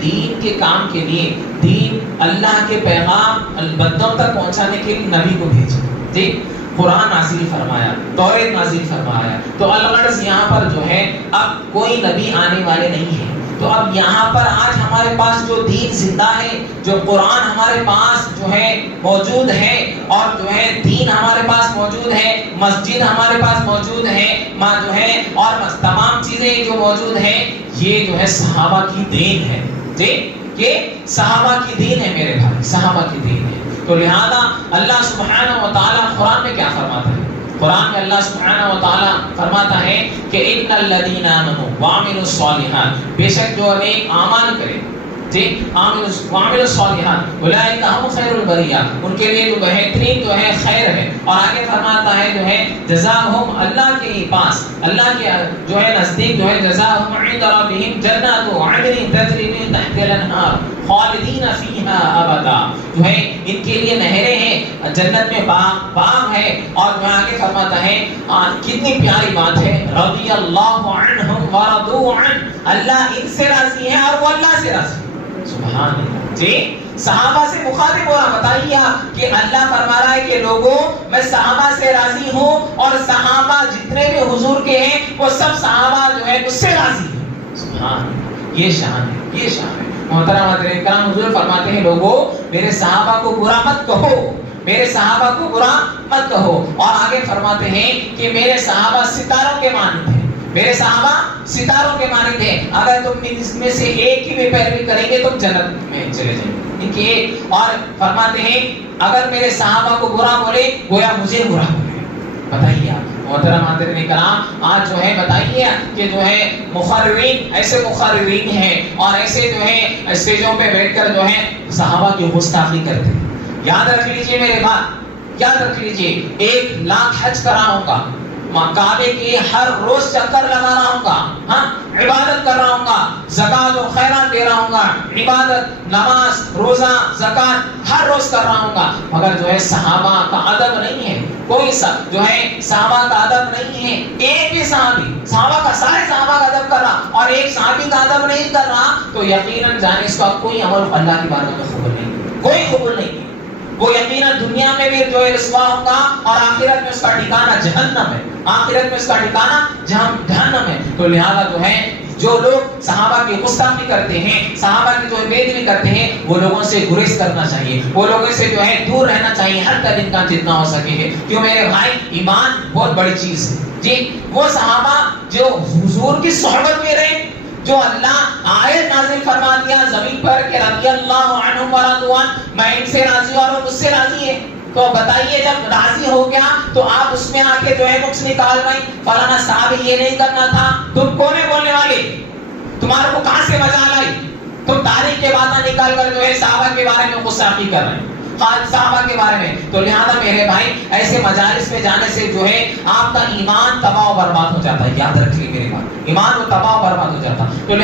دین کے کام کے لیے، دین اللہ کے پیغام بندوں تک پہنچانے کے لیے نبی کو بھیجا، جی قرآن نازل فرمایا، توریت نازل فرمایا. تو الغرض یہاں پر جو ہے اب کوئی نبی آنے والے نہیں ہیں. تو اب یہاں پر آج ہمارے پاس جو دین زندہ ہے، جو قرآن ہمارے پاس جو ہے موجود ہے، اور جو ہے دین ہمارے پاس موجود ہے، مسجد ہمارے پاس موجود ہے، ماں جو ہے اور تمام چیزیں جو موجود ہیں، یہ جو ہے صحابہ کی دین ہے. جی یہ صحابہ کی دین ہے میرے بھائی، صحابہ کی دین ہے. تو لہذا اللہ سبحانہ و تعالیٰ قرآن میں کیا فرماتا ہے؟ قرآن میں اللہ سبحانہ و تعالیٰ فرماتا ہے کہ ان الذین آمنوا وعملوا الصالحات، بے شک جو نیک اعمال کرے، ٹھیک، وعملوا الصالحات اولئک هم خیر البریہ، ان کے لیے جو بہترین جو ہے خیر ہے. اور آگے فرماتا ہے جو ہے جزاؤہم، اللہ کے پاس، اللہ کے جو ہے نزدیک جو ہے جزاؤہم عند ربہم جنات عدن تجری من تحتها الانہار خالدین فیہا ابدا، جو ہے ان کے لیے نہریں ہیں جنت میں، باغ ہے. اور جو آگے فرماتا ہے کتنی پیاری بات ہے، رضی اللہ عنہم ورضوا عنہ، اللہ ان سے راضی ہے اور وہ اللہ سے راضی ہے. سبحان اللہ. جی صحابہ سے مخاطب ہو رہا، بتائیے کہ اللہ فرما رہا ہے کہ لوگوں میں صحابہ سے راضی ہوں، اور صحابہ جتنے بھی حضور کے ہیں وہ سب صحابہ جو ہے اس سے راضی ہیں. سبحان اللہ. یہ شان ہے، یہ شان ہے. محترم حضرات کرام، حضور فرماتے ہیں لوگوں میرے صحابہ کو برا مت کہو، میرے صحابہ کو برا مت کہو. اور آگے فرماتے ہیں کہ میرے صحابہ ستاروں کے مانند ہیں، میرے صحابہ ستاروں کے مانند ہیں، اگر تم اس میں سے ایک کی بھی پیروی کریں گے تم جنت میں چلے جائیں گے. ان کی ایک. اور فرماتے ہیں اگر میرے صحابہ کو برا بولے گویا مجھے برا بولے. بتائیے آپ محترم حضرات کرام، آج جو ہے بتائیے کہ جو ہے مخررین، ایسے مخررین ہیں اور ایسے جو ہے اسٹیجوں پہ بیٹھ کر جو ہے صحابہ کی گستاخی کرتے ہیں. یاد رکھ لیجئے میرے بات، یاد رکھ لیجئے 1,00,000 حج کراؤں گا، کعبے کے ہر روز چکر لگا رہا ہوں گا، ہاں عبادت کر رہا ہوں گا، زکات اور خیرات دے رہا ہوں گا، عبادت، نماز، روزہ، زکات ہر روز کر رہا ہوں گا، مگر جو ہے صحابہ کا ادب نہیں ہے، کوئی جو ہے صحابہ کا ادب نہیں ہے. ایک بھی صحابہ کا سارے صحابہ کا ادب کر رہا اور ایک صحابی کا ادب نہیں کر رہا، تو یقیناً جانے اس کا کوئی عمل اللہ کی بارگاہ میں قبول نہیں، کوئی قبول نہیں. وہ یقیناً دنیا میں بھی جو ہے رسوا ہوگا، اور آخرت میں اس کا ٹھکانہ جہنم ہے، آخرت میں اس کا ٹھکانہ جہنم ہے. تو لہذا جو ہے جو لوگ صحابہ کی گستاخی کرتے ہیں، صحابہ کی جو ہے بے ادبی کرتے ہیں، وہ لوگوں سے گریز کرنا چاہیے، وہ لوگوں سے جو ہے دور رہنا چاہیے ہر قدر کا جتنا ہو سکے ہے. کیوں میرے بھائی، ایمان بہت بڑی چیز ہے. جی وہ صحابہ جو حضور کی صحبت میں رہے، جو اللہ آیت نازل فرما دیا زمین پر کہ رضی اللہ عنہم ورضوا عنہ، میں ان سے راضی ہوں اور وہ مجھ سے راضی ہے. تو بتائیے جب راضی ہو گیا تو آپ اس میں آ کے جو ہے نقص نکال رہے ہیں، فلانا صاحب یہ نہیں کرنا تھا. تم کون ہے بولنے والے؟ تمہارے کو کہاں سے مجال آئی؟ تم تاریخ کے باتیں نکال کر جو ہے صحابہ کے بارے میں گستاخی کر رہے ہیں، صحابہ کے بارے میں. تو لہذا میرے بھائی ایسے مجالس میں جانے سے جو ہے آپ کا ایمان تباہ و برباد ہو جاتا ہے. یاد رکھیے میرے بھائی، ایمان وہ تباہ و برباد ہو جاتا ہے. تو